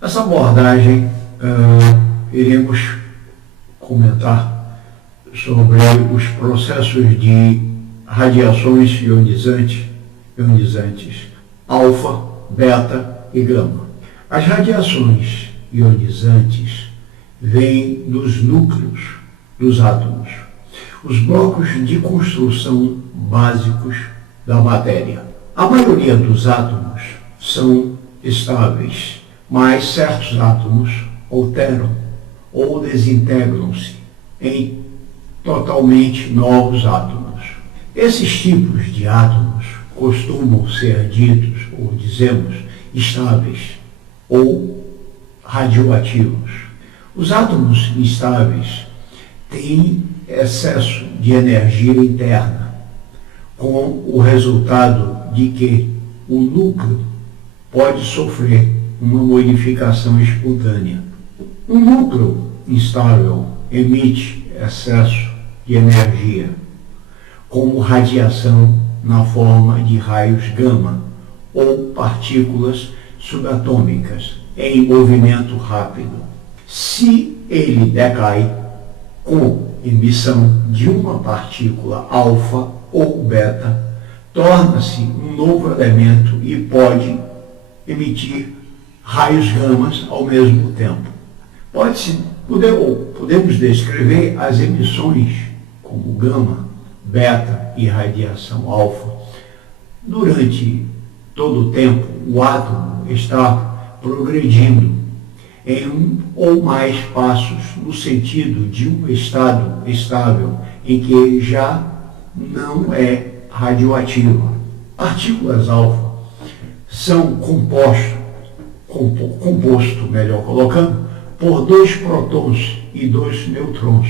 Nessa abordagem, iremos comentar sobre os processos de radiações ionizantes alfa, beta e gama. As radiações ionizantes vêm dos núcleos dos átomos, os blocos de construção básicos da matéria. A maioria dos átomos são estáveis, mas certos átomos alteram ou desintegram-se em totalmente novos átomos. Esses tipos de átomos costumam ser ditos, ou dizemos, estáveis ou radioativos. Os átomos instáveis têm excesso de energia interna, com o resultado de que o núcleo pode sofrer uma modificação espontânea. Um núcleo instável emite excesso de energia, como radiação na forma de raios gama ou partículas subatômicas em movimento rápido. Se ele decai com emissão de uma partícula alfa ou beta, torna-se um novo elemento e pode emitir raios gamas ao mesmo tempo. Podemos descrever as emissões como gama, beta e radiação alfa. Durante todo o tempo, o átomo está progredindo em um ou mais passos no sentido de um estado estável em que já não é radioativo. Partículas alfa são composto, melhor colocando, por 2 prótons e 2 nêutrons,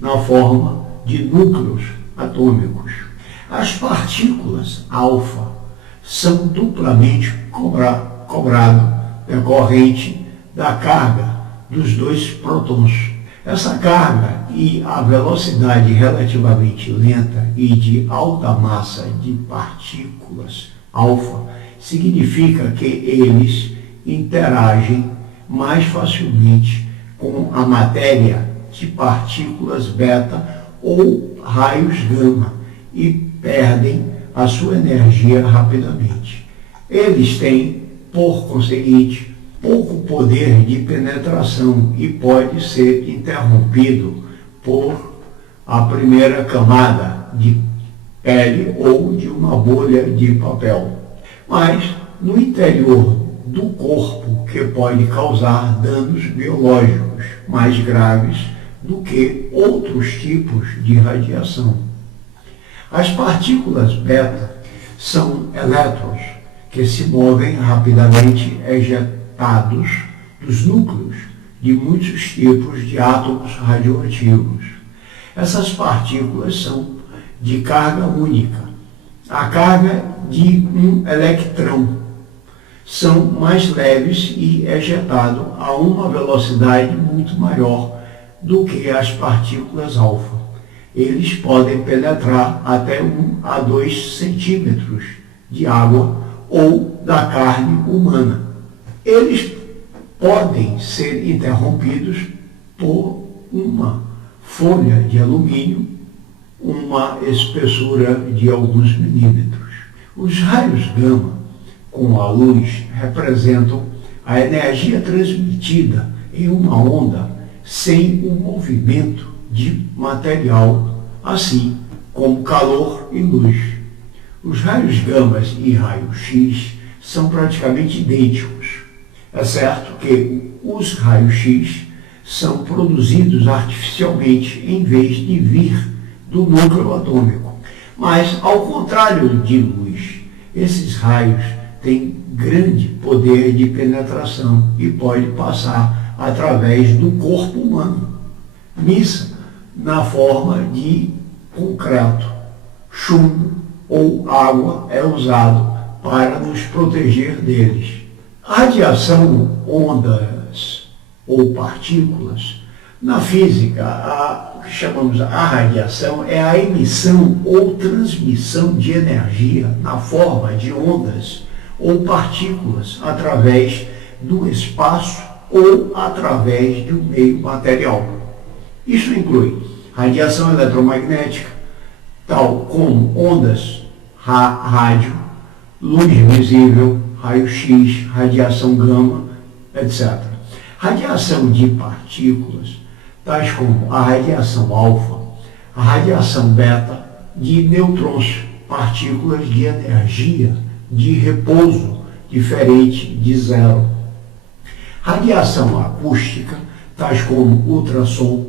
na forma de núcleos atômicos. As partículas alfa são duplamente cobrado decorrente da carga dos 2 prótons. Essa carga e a velocidade relativamente lenta e de alta massa de partículas alfa significa que eles interagem mais facilmente com a matéria de partículas beta ou raios gama e perdem a sua energia rapidamente. Eles têm, por conseguinte, pouco poder de penetração e pode ser interrompido por a primeira camada de pele ou de uma bolha de papel. Mas no interior do corpo, que pode causar danos biológicos mais graves do que outros tipos de radiação. As partículas beta são elétrons que se movem rapidamente ejetados dos núcleos de muitos tipos de átomos radioativos. Essas partículas são de carga única. A carga de um elétron são mais leves e ejetados a uma velocidade muito maior do que as partículas alfa. Eles podem penetrar até 1 a 2 centímetros de água ou da carne humana. Eles podem ser interrompidos por uma folha de alumínio, uma espessura de alguns milímetros. Os raios gama com a luz representam a energia transmitida em uma onda sem o movimento de material, assim como calor e luz. Os raios gamas e raios X são praticamente idênticos, é certo que os raios X são produzidos artificialmente em vez de vir do núcleo atômico. Mas, ao contrário de luz, esses raios têm grande poder de penetração e pode passar através do corpo humano. Nisso, na forma de concreto, chumbo ou água é usado para nos proteger deles. A radiação, ondas ou partículas, na física, o que chamamos a radiação é a emissão ou transmissão de energia na forma de ondas ou partículas através do espaço ou através de um meio material. Isso inclui radiação eletromagnética, tal como ondas rádio, luz visível, raio-x, radiação gama, etc. Radiação de partículas, tais como a radiação alfa, a radiação beta, de nêutrons, partículas de energia de repouso diferente de zero. Radiação acústica, tais como ultrassom,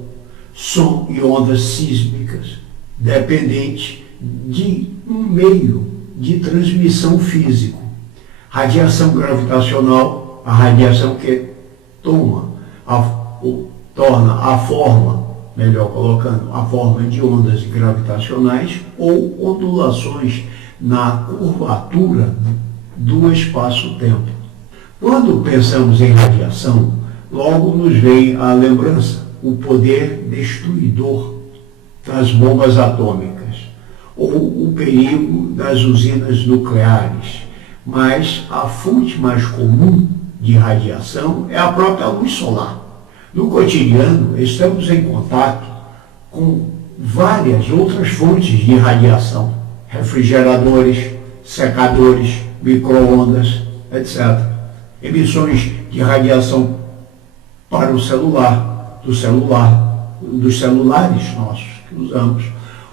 som e ondas sísmicas, dependente de um meio de transmissão físico. Radiação gravitacional, a radiação que torna a forma, melhor colocando, a forma de ondas gravitacionais ou ondulações na curvatura do espaço-tempo. Quando pensamos em radiação, logo nos vem à lembrança o poder destruidor das bombas atômicas ou o perigo das usinas nucleares, mas a fonte mais comum de radiação é a própria luz solar. No cotidiano, estamos em contato com várias outras fontes de radiação, refrigeradores, secadores, micro-ondas, etc. Emissões de radiação para o celular, dos celulares nossos que usamos.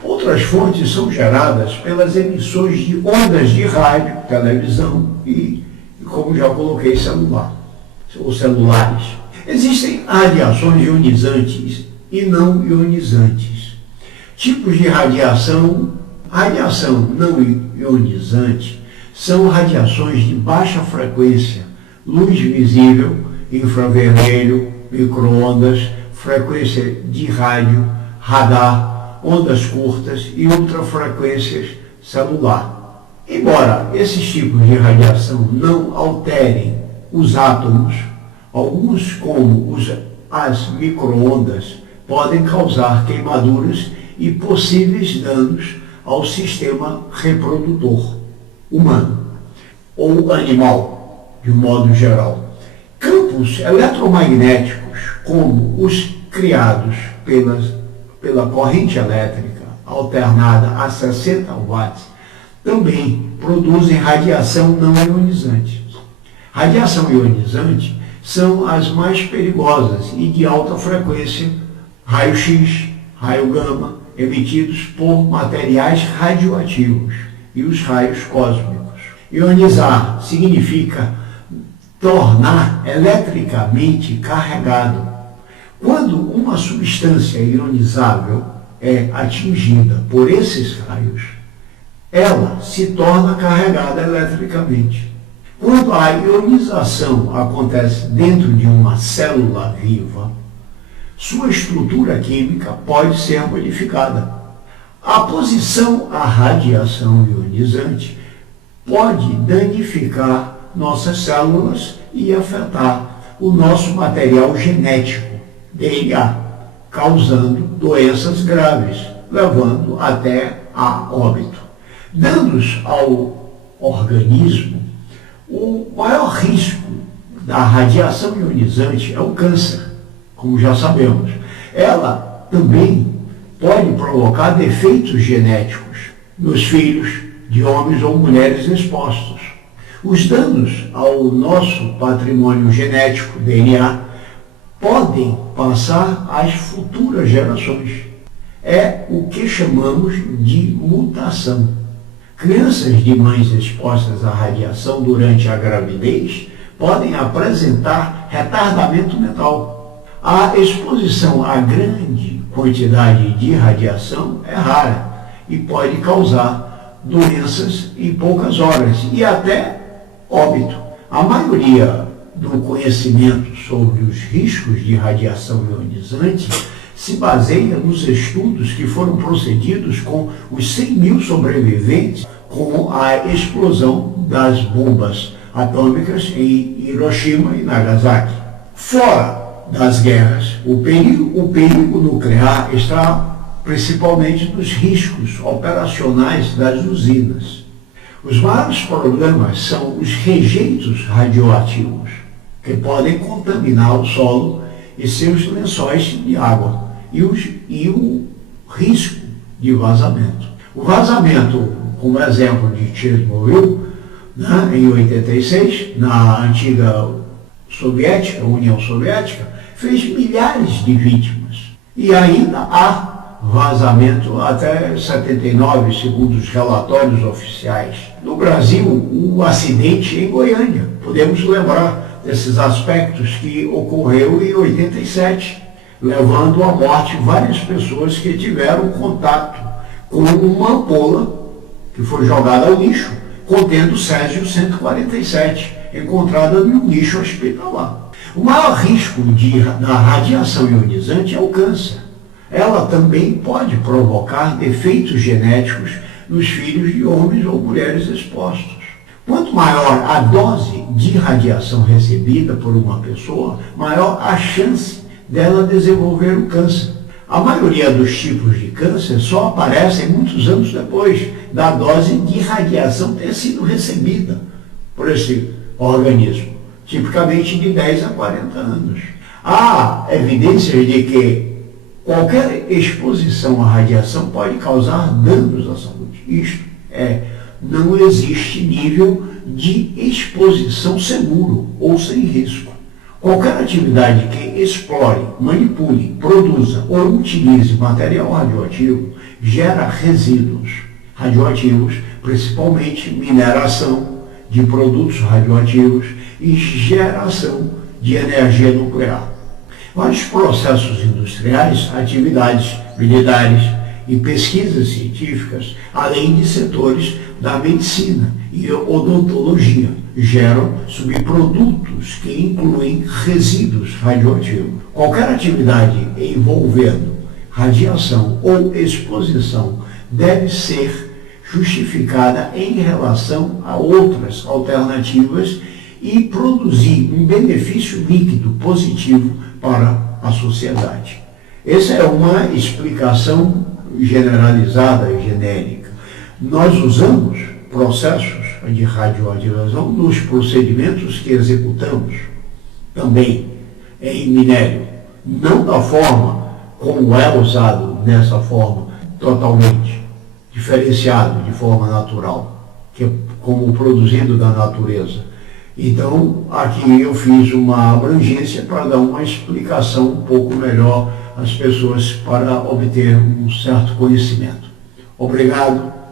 Outras fontes são geradas pelas emissões de ondas de rádio, televisão e como já coloquei, celular, ou celulares. Existem radiações ionizantes e não ionizantes. Tipos de radiação. Radiação não ionizante são radiações de baixa frequência, luz visível, infravermelho, micro-ondas, frequência de rádio, radar, ondas curtas e ultrafrequências celular. Embora esses tipos de radiação não alterem os átomos, alguns, como as micro-ondas, podem causar queimaduras e possíveis danos ao sistema reprodutor humano ou animal, de um modo geral. Campos eletromagnéticos, como os criados pela corrente elétrica alternada a 60 watts, também produzem radiação não ionizante. Radiação ionizante são as mais perigosas e de alta frequência, raio-x, raio gama, emitidos por materiais radioativos e os raios cósmicos. Ionizar significa tornar eletricamente carregado. Quando uma substância ionizável é atingida por esses raios, ela se torna carregada eletricamente. Quando a ionização acontece dentro de uma célula viva, sua estrutura química pode ser modificada. A posição à radiação ionizante pode danificar nossas células e afetar o nosso material genético, DNA, causando doenças graves, levando até a óbito. Danos ao organismo, o maior risco da radiação ionizante é o câncer, como já sabemos. Ela também pode provocar defeitos genéticos nos filhos de homens ou mulheres expostos. Os danos ao nosso patrimônio genético, DNA, podem passar às futuras gerações. É o que chamamos de mutação. Crianças de mães expostas à radiação durante a gravidez podem apresentar retardamento mental. A exposição a grande quantidade de radiação é rara e pode causar doenças em poucas horas e até óbito. A maioria do conhecimento sobre os riscos de radiação ionizante se baseia nos estudos que foram procedidos com os 100 mil sobreviventes com a explosão das bombas atômicas em Hiroshima e Nagasaki. Fora das guerras, o perigo nuclear está principalmente nos riscos operacionais das usinas. Os maiores problemas são os rejeitos radioativos, que podem contaminar o solo e seus lençóis de água e o risco de vazamento. O vazamento, como exemplo de Chernobyl, né, em 86, na antiga União Soviética, fez milhares de vítimas. E ainda há vazamento até 79, segundo os relatórios oficiais. No Brasil, o acidente em Goiânia. Podemos lembrar desses aspectos que ocorreu em 87, levando à morte várias pessoas que tiveram contato com uma ampola que foi jogada ao lixo, contendo césio-147, encontrada no lixo hospitalar. O maior risco da radiação ionizante é o câncer. Ela também pode provocar defeitos genéticos nos filhos de homens ou mulheres expostos. Quanto maior a dose de radiação recebida por uma pessoa, maior a chance dela desenvolver o câncer. A maioria dos tipos de câncer só aparecem muitos anos depois da dose de radiação ter sido recebida por esse organismo, tipicamente de 10 a 40 anos. Há evidências de que qualquer exposição à radiação pode causar danos à saúde. Isto não existe nível de exposição seguro ou sem risco. Qualquer atividade que explore, manipule, produza ou utilize material radioativo gera resíduos radioativos, principalmente mineração de produtos radioativos e geração de energia nuclear. Vários processos industriais, atividades militares e pesquisas científicas, além de setores da medicina e odontologia, geram subprodutos que incluem resíduos radioativos. Qualquer atividade envolvendo radiação ou exposição deve ser justificada em relação a outras alternativas e produzir um benefício líquido positivo para a sociedade. Essa é uma explicação generalizada e genérica. Nós usamos processos de radioativação nos procedimentos que executamos, também em minério, não da forma como é usado nessa forma totalmente diferenciado, de forma natural, que é como produzido da natureza. Então, aqui eu fiz uma abrangência para dar uma explicação um pouco melhor às pessoas para obter um certo conhecimento. Obrigado.